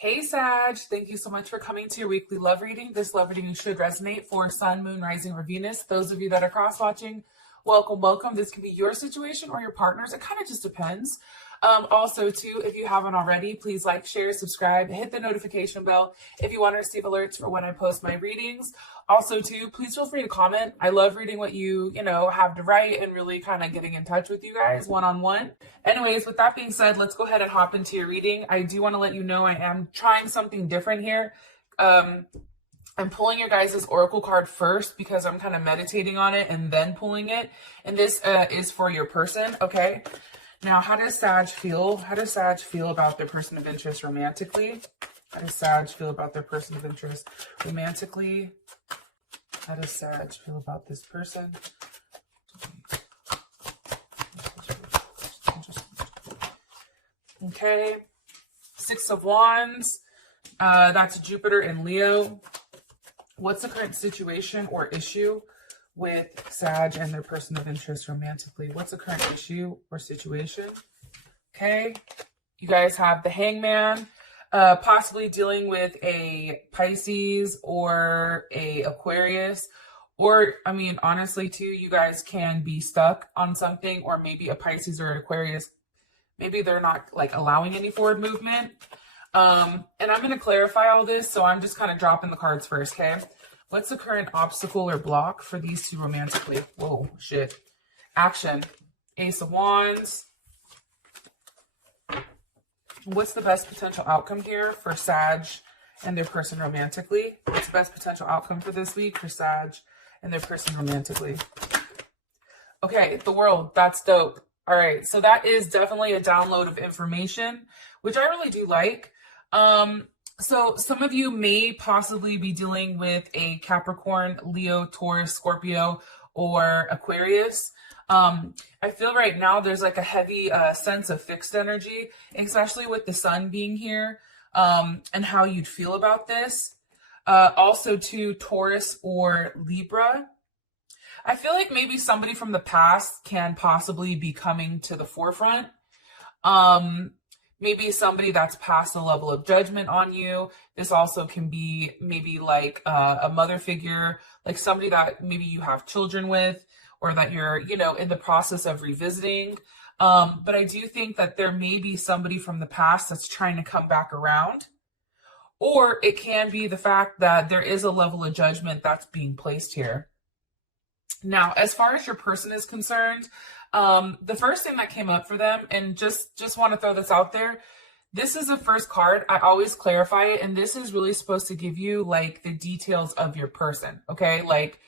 Hey Sag, thank you so much for coming to your weekly love reading. This love reading should resonate for Sun, Moon, Rising, or Venus. Those of you that are cross-watching, welcome, welcome. This can be your situation or your partner's. It kind of just depends. Also, too, if you haven't already, please like, share, subscribe, hit the notification bell if you want to receive alerts for when I post my readings. Also, too, please feel free to comment. I love reading what you have to write and really kind of getting in touch with you guys one-on-one. Anyways, with that being said, let's go ahead and hop into your reading. I do want to let you know I am trying something different here. I'm pulling your guys' oracle card first because I'm kind of meditating on it and then pulling it. And this is for your person, okay? Now, how does Sag feel? How does Sag feel about their person of interest romantically? How does Sag feel about their person of interest romantically? How does Sag feel about this person? Okay. Six of Wands. That's Jupiter and Leo. What's the current situation or issue with Sag and their person of interest romantically? What's the current issue or situation? Okay. You guys have the Hangman. Possibly dealing with a Pisces or a Aquarius, or I mean, honestly too, you guys can be stuck on something, or maybe a Pisces or an Aquarius, maybe they're not like allowing any forward movement. And I'm going to clarify all this, so I'm just kind of dropping the cards first, okay? What's the current obstacle or block for these two romantically? Whoa, shit. Action. Ace of Wands. What's the best potential outcome here for Sag and their person romantically? What's the best potential outcome for this week for Sag and their person romantically? Okay, the World. That's dope. All right, so that is definitely a download of information, which I really do like. So some of you may possibly be dealing with a Capricorn, Leo, Taurus, Scorpio, or Aquarius. I feel right now there's like a heavy sense of fixed energy, especially with the sun being here, and how you'd feel about this. Also to Taurus or Libra. I feel like maybe somebody from the past can possibly be coming to the forefront. Maybe somebody that's past a level of judgment on you. This also can be maybe like a mother figure, like somebody that maybe you have children with, or that you're, in the process of revisiting. But I do think that there may be somebody from the past that's trying to come back around. Or it can be the fact that there is a level of judgment that's being placed here. Now, as far as your person is concerned, the first thing that came up for them, and just want to throw this out there, this is the first card. I always clarify it, and this is really supposed to give you like the details of your person, okay? Like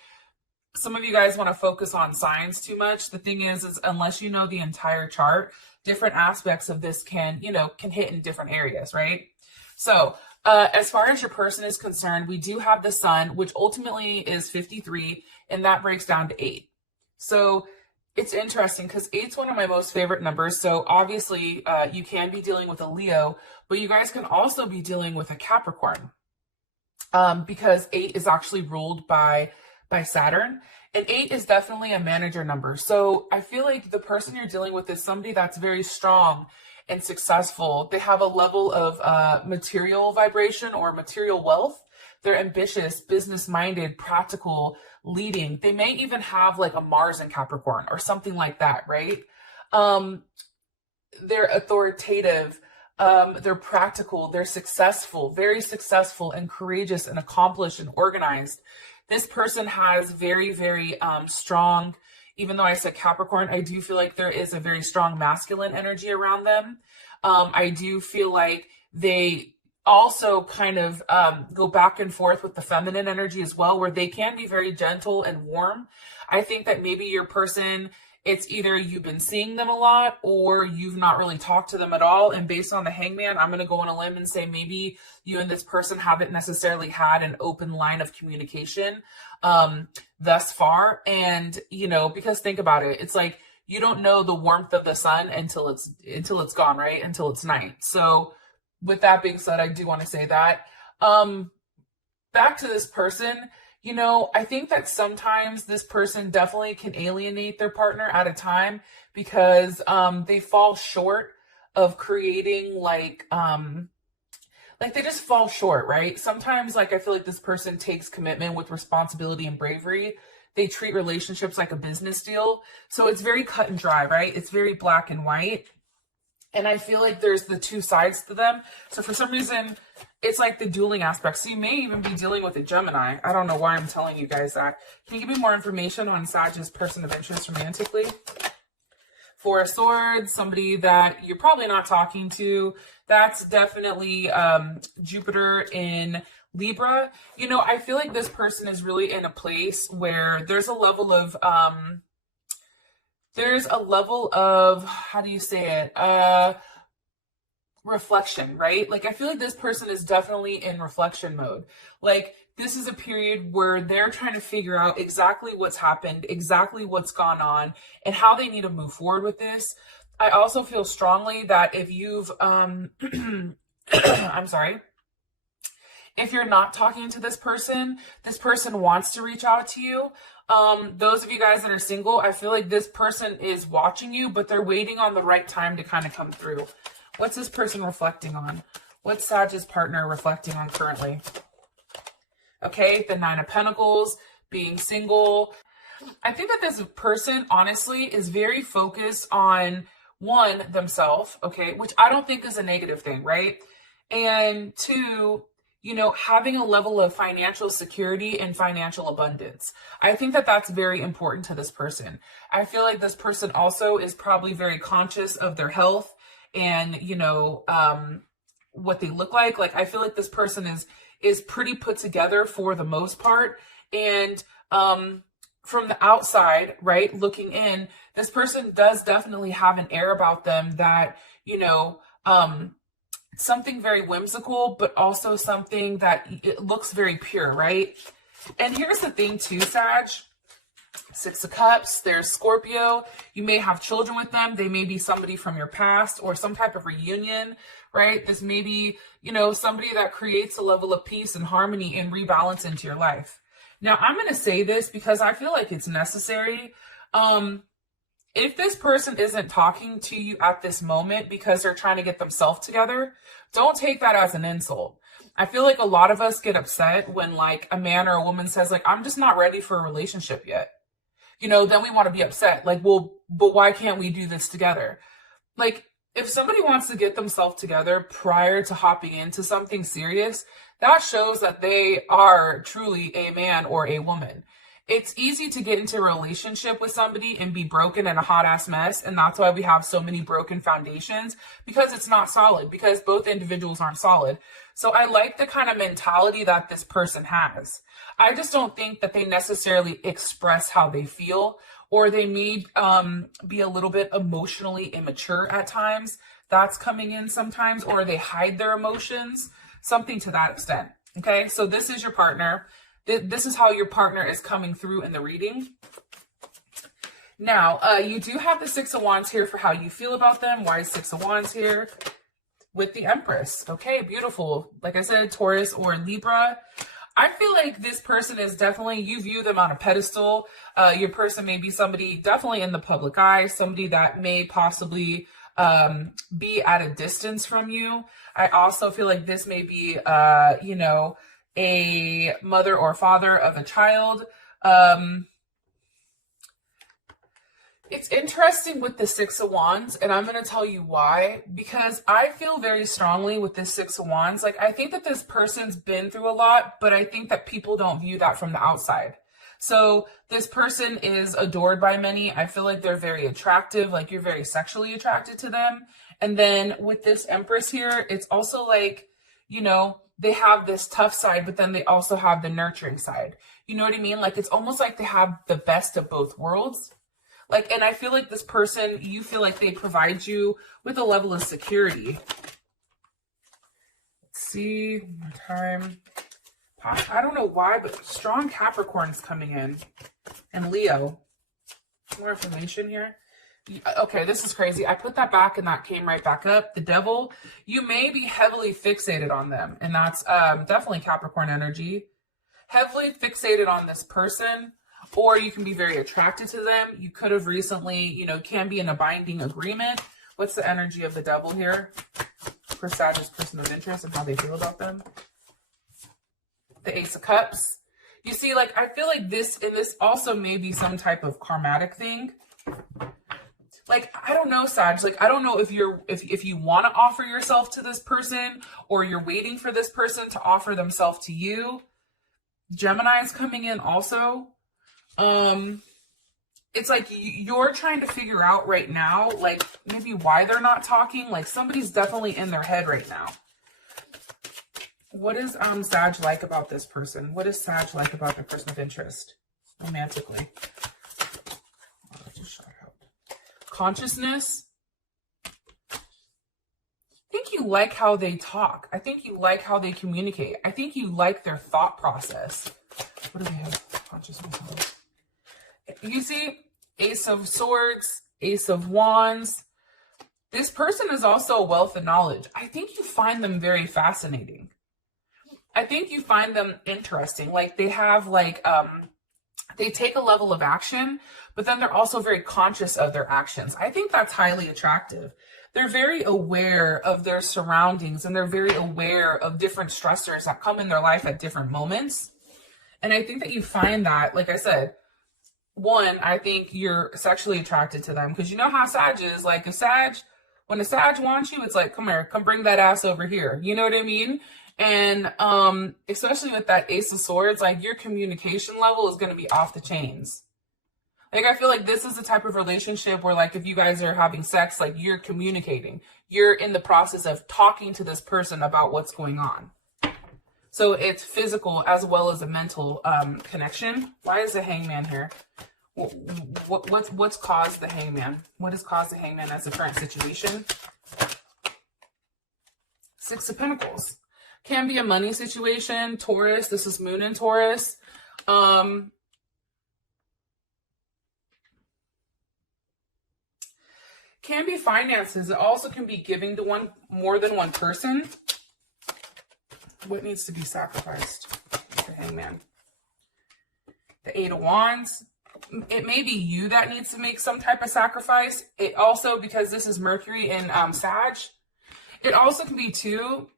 some of you guys want to focus on signs too much. The thing is unless you know the entire chart, different aspects of this can hit in different areas, right? So as far as your person is concerned, we do have the sun, which ultimately is 53, and that breaks down to 8. So it's interesting because 8's one of my most favorite numbers. So obviously you can be dealing with a Leo, but you guys can also be dealing with a Capricorn, because 8 is actually ruled by Saturn, and 8 is definitely a manager number. So I feel like the person you're dealing with is somebody that's very strong and successful. They have a level of material vibration or material wealth. They're ambitious, business-minded, practical, leading. They may even have like a Mars in Capricorn or something like that, right? They're authoritative. They're practical. They're successful, very successful and courageous and accomplished and organized. This person has very, very strong, even though I said Capricorn, I do feel like there is a very strong masculine energy around them. I do feel like they also kind of go back and forth with the feminine energy as well, where they can be very gentle and warm. I think that maybe your person, it's either you've been seeing them a lot or you've not really talked to them at all. And based on the Hangman, I'm going to go on a limb and say maybe you and this person haven't necessarily had an open line of communication thus far. And, because think about it, it's like you don't know the warmth of the sun until it's gone, right? Until it's night. So with that being said, I do want to say that. Back to this person, I think that sometimes this person definitely can alienate their partner at a time because they fall short of creating like like they just fall short, right? Sometimes like I feel like this person takes commitment with responsibility and bravery. They treat relationships like a business deal. So it's very cut and dry, right? It's very black and white. And I feel like there's the two sides to them. So for some reason, it's like the dueling aspect. So you may even be dealing with a Gemini. I don't know why I'm telling you guys that. Can you give me more information on Sag's person of interest romantically? Four of Swords, somebody that you're probably not talking to. That's definitely Jupiter in Libra. You know, I feel like this person is really in a place where there's a level of how do you say it? Reflection, right? Like I feel like this person is definitely in reflection mode. Like this is a period where they're trying to figure out exactly what's happened, exactly what's gone on, and how they need to move forward with this. I also feel strongly that if you've I'm sorry. If you're not talking to this person wants to reach out to you. Those of you guys that are single, I feel like this person is watching you, but they're waiting on the right time to kind of come through. What's this person reflecting on? What's Sag's partner reflecting on currently? Okay, the Nine of Pentacles, being single. I think that this person, honestly, is very focused on, one, themselves, okay, which I don't think is a negative thing, right? And two, you know, having a level of financial security and financial abundance. I think that that's very important to this person. I feel like this person also is probably very conscious of their health and, you know, what they look like. Like, I feel like this person is pretty put together for the most part. And from the outside, right, looking in, this person does definitely have an air about them that, you know, something very whimsical, but also something that it looks very pure, right? And here's the thing too, Sag. Six of Cups, there's Scorpio. You may have children with them. They may be somebody from your past or some type of reunion, right? This may be, you know, somebody that creates a level of peace and harmony and rebalance into your life. Now, I'm going to say this because I feel like it's necessary. If this person isn't talking to you at this moment because they're trying to get themselves together, don't take that as an insult. I feel like a lot of us get upset when like a man or a woman says like, I'm just not ready for a relationship yet. You know, then we want to be upset. Like, well, but why can't we do this together? Like, if somebody wants to get themselves together prior to hopping into something serious, that shows that they are truly a man or a woman. It's easy to get into a relationship with somebody and be broken and a hot ass mess. And that's why we have so many broken foundations, because it's not solid, because both individuals aren't solid. So I like the kind of mentality that this person has. I just don't think that they necessarily express how they feel, or they may be a little bit emotionally immature at times. That's coming in sometimes, or they hide their emotions, something to that extent. Okay, so this is your partner. This is how your partner is coming through in the reading. Now, you do have the Six of Wands here for how you feel about them. Why is Six of Wands here? With the Empress. Okay, beautiful. Like I said, Taurus or Libra. I feel like this person is definitely, you view them on a pedestal. Your person may be somebody definitely in the public eye, somebody that may possibly be at a distance from you. I also feel like this may be, you know, a mother or father of a child. It's interesting with the Six of Wands, and I'm going to tell you why, because I feel very strongly with this Six of Wands. Like, I think that this person's been through a lot, but I think that people don't view that from the outside. So this person is adored by many. I feel like they're very attractive, like you're very sexually attracted to them. And then with this Empress here, it's also like, you know, they have this tough side, but then they also have the nurturing side. You know what I mean? Like, it's almost like they have the best of both worlds. Like, and I feel like this person, you feel like they provide you with a level of security. Let's see, one more time. I don't know why, but strong Capricorn's coming in. And Leo. More information here. Okay, this is crazy. I put that back and that came right back up. The Devil, you may be heavily fixated on them. And that's definitely Capricorn energy. Heavily fixated on this person. Or you can be very attracted to them. You could have recently, you know, can be in a binding agreement. What's the energy of the Devil here? for Sag's person of interest and how they feel about them. The Ace of Cups. You see, like, I feel like this also may be some type of karmatic thing. Like, I don't know, Sag. Like, I don't know if you want to offer yourself to this person or you're waiting for this person to offer themselves to you. Gemini is coming in also. It's like you're trying to figure out right now, like, maybe why they're not talking. Like, somebody's definitely in their head right now. What is Sag like about this person? What is Sag like about their person of interest romantically? Oh, that just shot out. Consciousness. I think you like how they talk. I think you like how they communicate. I think you like their thought process. What do they have consciousness on? You see, Ace of Swords, Ace of Wands. This person is also a wealth of knowledge. I think you find them very fascinating. I think you find them interesting. Like, they have, like, they take a level of action, but then they're also very conscious of their actions. I think that's highly attractive. They're very aware of their surroundings, and they're very aware of different stressors that come in their life at different moments. And I think that you find that, like I said, one, I think you're sexually attracted to them, because you know how Sag is. Like, when a Sag wants you, it's like, come here, come bring that ass over here. You know what I mean? And especially with that Ace of Swords, like, your communication level is going to be off the chains. Like, I feel like this is the type of relationship where, like, if you guys are having sex, like, you're communicating. You're in the process of talking to this person about what's going on. So it's physical as well as a mental connection. Why is the Hangman here? What's caused the Hangman? What has caused the Hangman as the current situation? Six of Pentacles. Can be a money situation. Taurus. This is Moon in Taurus. Can be finances. It also can be giving to more than one person. What needs to be sacrificed? The Hangman. The Eight of Wands. It may be you that needs to make some type of sacrifice. It also, because this is Mercury in Sag, it also can be too,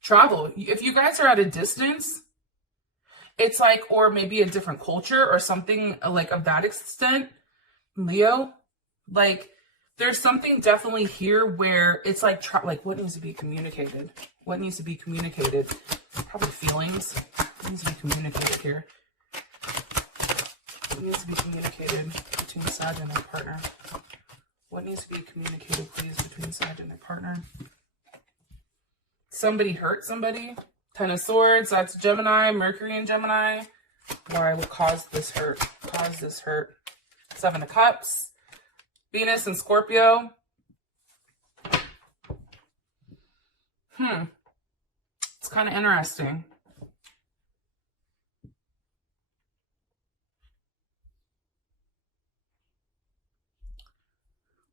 travel. If you guys are at a distance, it's like, or maybe a different culture or something like of that extent, Leo, like, there's something definitely here where it's like, what needs to be communicated? What needs to be communicated? Probably feelings. What needs to be communicated here? What needs to be communicated between Sag and their partner? What needs to be communicated, please, between Sag and their partner? Somebody hurt somebody. Ten of Swords, that's Gemini, Mercury in Gemini. Why would cause this hurt? Cause this hurt. Seven of Cups. Venus and Scorpio. It's kind of interesting.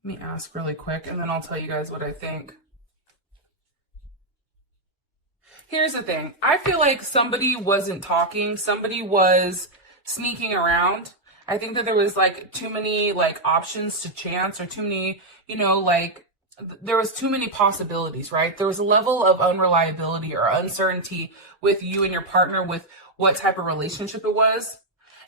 Let me ask really quick, and then I'll tell you guys what I think. Here's the thing. I feel like somebody wasn't talking. Somebody was sneaking around. I think that there was, like, too many, like, options to chance, or too many, you know, like, there was too many possibilities, right? There was a level of unreliability or uncertainty with you and your partner with what type of relationship it was.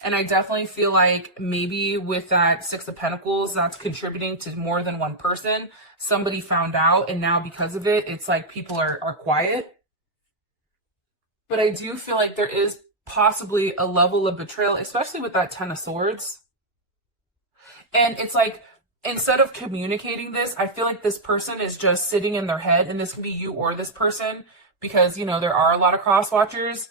And I definitely feel like maybe with that Six of Pentacles, that's contributing to more than one person. Somebody found out, and now because of it, it's like people are quiet. But I do feel like there is possibly a level of betrayal, especially with that Ten of Swords. And it's like, instead of communicating this, I feel like this person is just sitting in their head, and this can be you or this person, because, you know, there are a lot of cross watchers.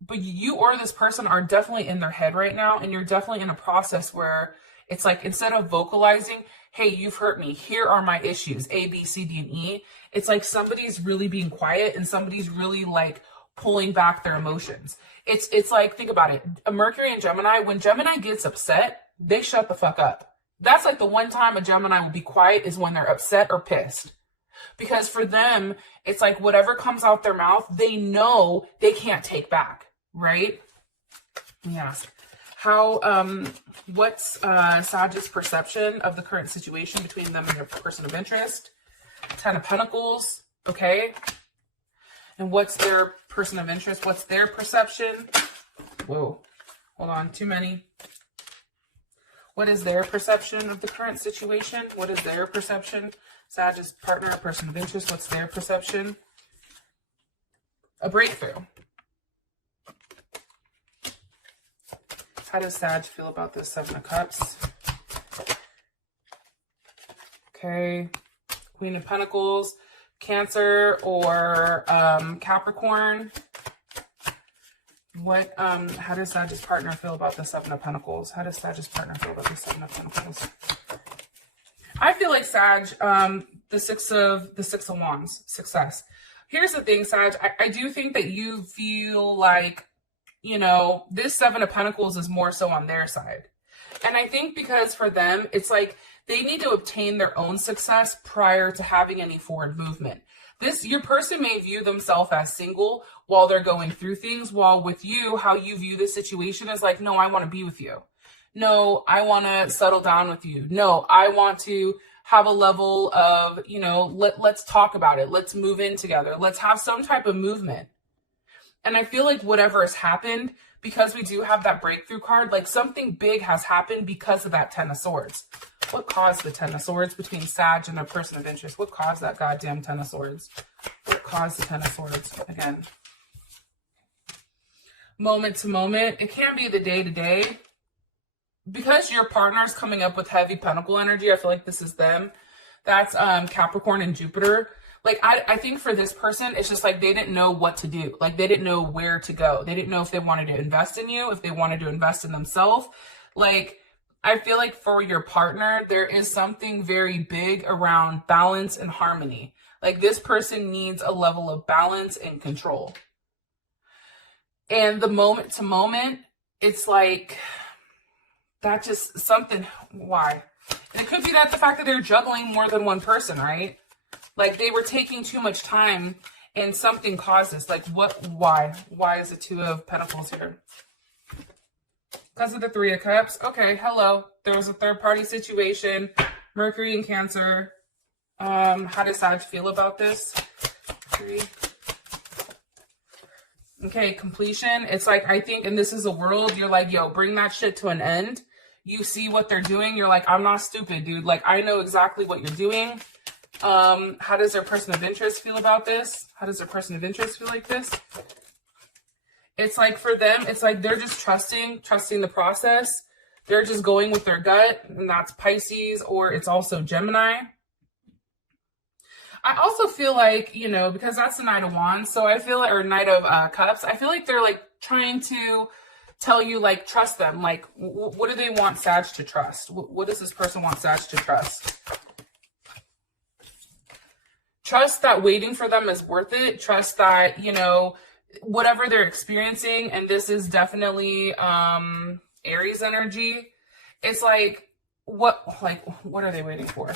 But you or this person are definitely in their head right now, and you're definitely in a process where it's like, instead of vocalizing, hey, you've hurt me, here are my issues, A, B, C, D, and E, it's like somebody's really being quiet, and somebody's really, like, pulling back their emotions. It's like, think about it. A Mercury and Gemini, when Gemini gets upset, they shut the fuck up. That's like the one time a Gemini will be quiet, is when they're upset or pissed. Because for them, it's like whatever comes out their mouth, they know they can't take back, right? Let me ask, What's Sag's perception of the current situation between them and their person of interest? 10 of Pentacles, okay. And what's their person of interest? What's their perception? Whoa, hold on, too many. What is their perception of the current situation? What is their perception? Sag's partner, person of interest, what's their perception? A breakthrough. How does Sag feel about this 7 of Cups? Okay. Queen of Pentacles, Cancer or Capricorn. How does Sag's partner feel about the 7 of Pentacles? How does Sag's partner feel about the 7 of Pentacles? I feel like Sag, the six of Wands, success. Here's the thing, Sag. I do think that you feel like, you know, this 7 of Pentacles is more so on their side. And I think because for them, it's like they need to obtain their own success prior to having any forward movement. Your person may view themselves as single while they're going through things, while with you, how you view the situation is like, no, I want to be with you. No, I want to settle down with you. No, I want to have a level of, you know, let's talk about it. Let's move in together. Let's have some type of movement. And I feel like whatever has happened, because we do have that breakthrough card, like something big has happened because of that 10 of Swords. What caused the 10 of Swords between Sag and their person of interest? What caused that goddamn 10 of Swords? What caused the 10 of Swords? Again. Moment to moment. It can be the day to day. Because your partner's coming up with heavy pentacle energy, I feel like this is them. That's Capricorn and Jupiter. Like, I think for this person, it's just like they didn't know what to do. Like, they didn't know where to go. They didn't know if they wanted to invest in you, if they wanted to invest in themselves. Like, I feel like for your partner, there is something very big around balance and harmony. Like, this person needs a level of balance and control. And the moment to moment, it's like, that's just something. Why? And it could be that the fact that they're juggling more than one person, right? Like, they were taking too much time and something causes. Like, what? Why? Why is the 2 of Pentacles here? Because of the 3 of Cups. Okay, hello. There was a third-party situation. Mercury and Cancer. How does Sag feel about this? 3. Okay, completion. It's like, I think, and this is a world, you're like, yo, bring that shit to an end. You see what they're doing. You're like, I'm not stupid, dude. Like, I know exactly what you're doing. How does their person of interest feel about this? How does their person of interest feel like this? It's like for them, it's like they're just trusting the process. They're just going with their gut, and that's Pisces, or it's also Gemini. I also feel like, you know, because that's the Knight of Wands, so I feel like, or Knight of Cups, I feel like they're like trying to tell you, like, trust them. Like, what do they want Sag to trust? What does this person want Sag to trust? Trust that waiting for them is worth it. Trust that, you know, whatever they're experiencing, and this is definitely Aries energy. It's like, what are they waiting for?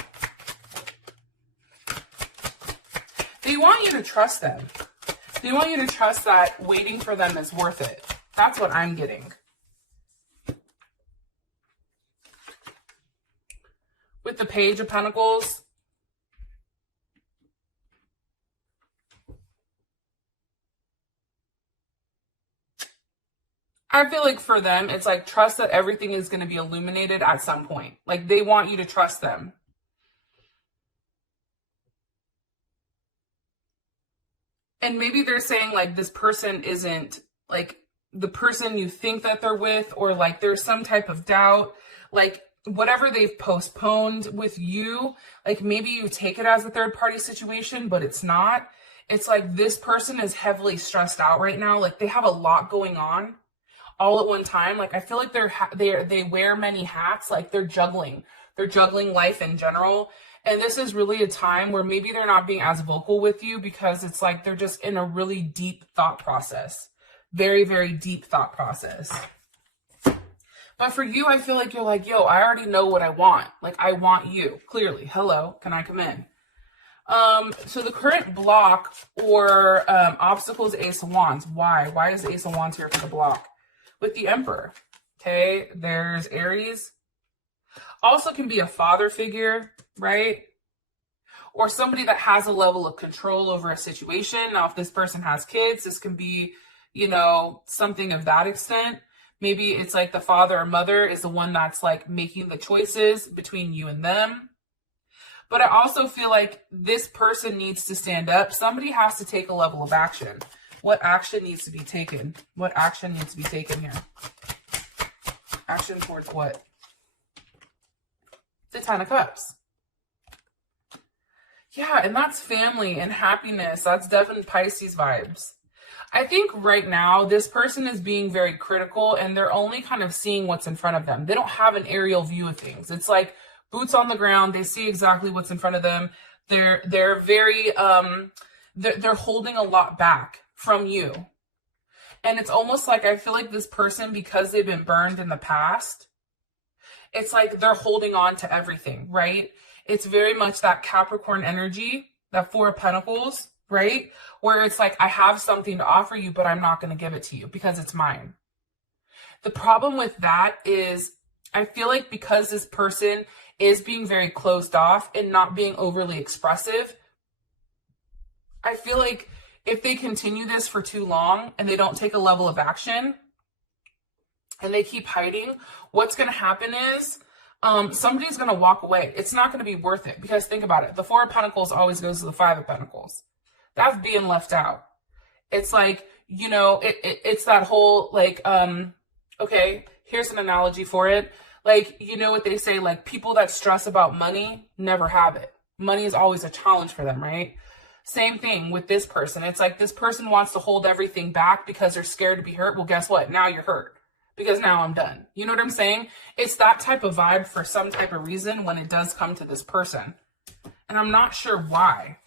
They want you to trust them. They want you to trust that waiting for them is worth it. That's what I'm getting. With the Page of Pentacles, I feel like for them, it's like trust that everything is going to be illuminated at some point. Like, they want you to trust them. And maybe they're saying, like, this person isn't, like, the person you think that they're with, or, like, there's some type of doubt. Like, whatever they've postponed with you, like, maybe you take it as a third-party situation, but it's not. It's like this person is heavily stressed out right now. Like, they have a lot going on all at one time. Like, I feel like they wear many hats. Like, they're juggling life in general. And this is really a time where maybe they're not being as vocal with you, because it's like they're just in a really deep thought process. Very, very deep thought process. But for you, I feel like you're like, yo, I already know what I want. Like, I want you. Clearly. Hello, can I come in? So the current block or obstacles, Ace of Wands. Why? Why is the Ace of Wands here for the block? With the Emperor. Okay, there's Aries. Also can be a father figure, right? Or somebody that has a level of control over a situation. Now, if this person has kids, this can be, you know, something of that extent. Maybe it's like the father or mother is the one that's like making the choices between you and them. But I also feel like this person needs to stand up. Somebody has to take a level of action. What action needs to be taken? What action needs to be taken here? Action towards what? The Ten of Cups. Yeah, and that's family and happiness. That's definitely Pisces vibes. I think right now this person is being very critical and they're only kind of seeing what's in front of them. They don't have an aerial view of things. It's like boots on the ground. They see exactly what's in front of them. They're very they're holding a lot back from you. And it's almost like I feel like this person, because they've been burned in the past, it's like they're holding on to everything, right? It's very much that Capricorn energy, that Four of Pentacles, right? Where it's like, I have something to offer you, but I'm not going to give it to you because it's mine. The problem with that is I feel like because this person is being very closed off and not being overly expressive, I feel like if they continue this for too long and they don't take a level of action and they keep hiding, what's going to happen is somebody's going to walk away. It's not going to be worth it because think about it. The Four of Pentacles always goes to the Five of Pentacles. That's being left out. It's like, you know, it's that whole like, okay, here's an analogy for it. Like, you know what they say, like people that stress about money never have it. Money is always a challenge for them, right? Same thing with this person. It's like this person wants to hold everything back because they're scared to be hurt. Well, guess what? Now you're hurt because now I'm done. You know what I'm saying? It's that type of vibe for some type of reason when it does come to this person. And I'm not sure why.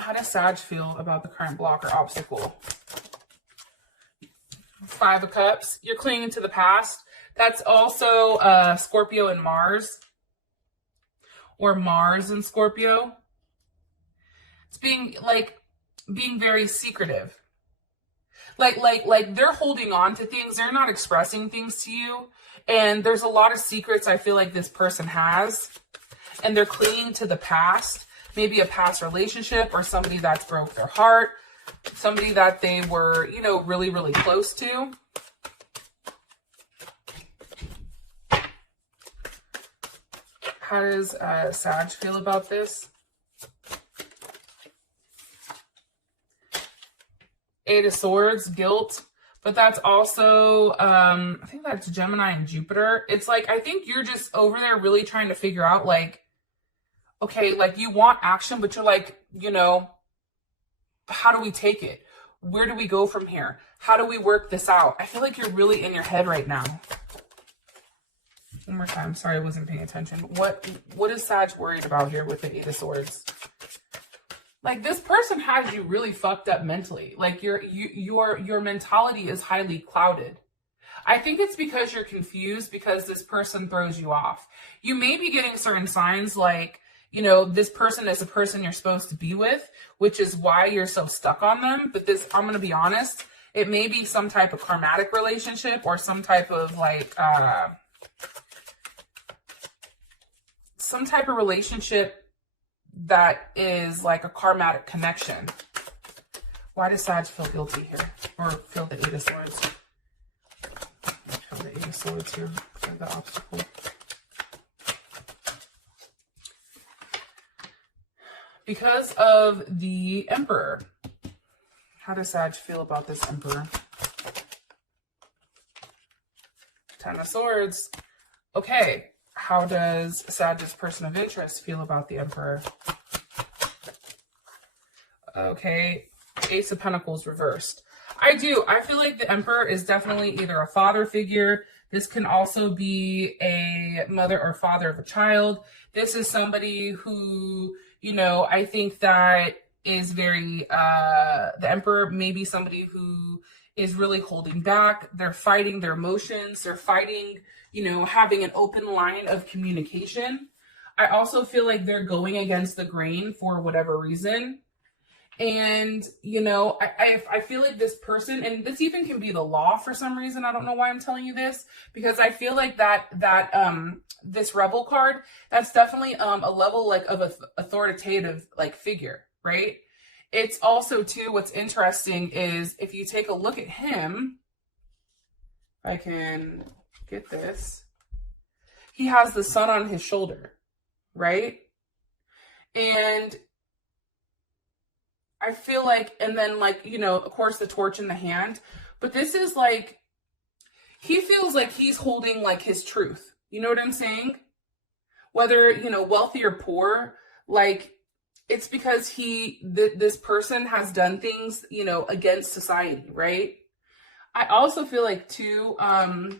How does Sag feel about the current block or obstacle? Five of Cups. You're clinging to the past. That's also Scorpio and Mars. Or Mars and Scorpio. It's being very secretive. Like they're holding on to things. They're not expressing things to you. And there's a lot of secrets I feel like this person has. And they're clinging to the past. Maybe a past relationship or somebody that's broke their heart. Somebody that they were, you know, really, really close to. How does Sag feel about this? Eight of Swords, guilt. But that's also, I think that's Gemini and Jupiter. It's like, I think you're just over there really trying to figure out, like, okay, like you want action, but you're like, you know, how do we take it? Where do we go from here? How do we work this out? I feel like you're really in your head right now. One more time. Sorry, I wasn't paying attention. What is Sag worried about here with the Eight of Swords? Like this person has you really fucked up mentally. Like your mentality is highly clouded. I think it's because you're confused because this person throws you off. You may be getting certain signs like, you know, this person is a person you're supposed to be with, which is why you're so stuck on them. But this, I'm going to be honest, it may be some type of karmatic relationship or some type of like, some type of relationship that is like a karmatic connection. Why does Sag feel guilty here? Or feel the Eight of Swords? Feel the Eight of Swords here for the obstacle. Because of the Emperor. How does Sag feel about this Emperor? Ten of Swords. Okay. How does Sag's person of interest feel about the Emperor? Okay. Ace of Pentacles reversed. I feel like the Emperor is definitely either a father figure. This can also be a mother or father of a child. This is somebody who, you know, I think that is very, the Emperor may be somebody who is really holding back. They're fighting their emotions. They're fighting, you know, having an open line of communication. I also feel like they're going against the grain for whatever reason. And, you know, I feel like this person, and this even can be the law for some reason. I don't know why I'm telling you this, because I feel like this rebel card, that's definitely a level like of a authoritative like figure, right? It's also too, what's interesting is if you take a look at him, if I can get this, he has the sun on his shoulder, right? And I feel like, and then like, you know, of course the torch in the hand, but this is like, he feels like he's holding like his truth. You know what I'm saying? Whether, you know, wealthy or poor, like it's because this person has done things, you know, against society, right? I also feel like too, a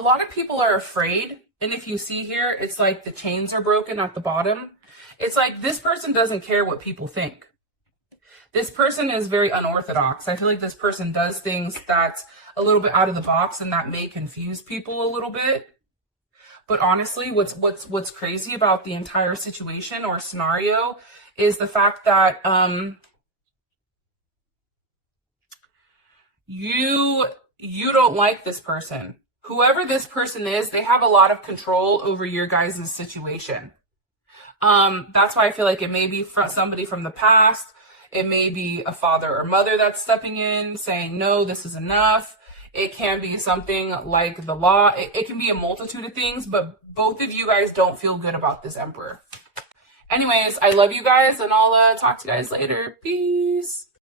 lot of people are afraid. And if you see here, it's like the chains are broken at the bottom. It's like this person doesn't care what people think. This person is very unorthodox. I feel like this person does things that's a little bit out of the box and that may confuse people a little bit. But honestly, what's crazy about the entire situation or scenario is the fact that you don't like this person. Whoever this person is, they have a lot of control over your guys' situation. That's why I feel like it may be somebody from the past. It may be a father or mother that's stepping in saying, no, this is enough. It can be something like the law. It can be a multitude of things, but both of you guys don't feel good about this emperor. Anyways, I love you guys, and I'll talk to you guys later. Peace.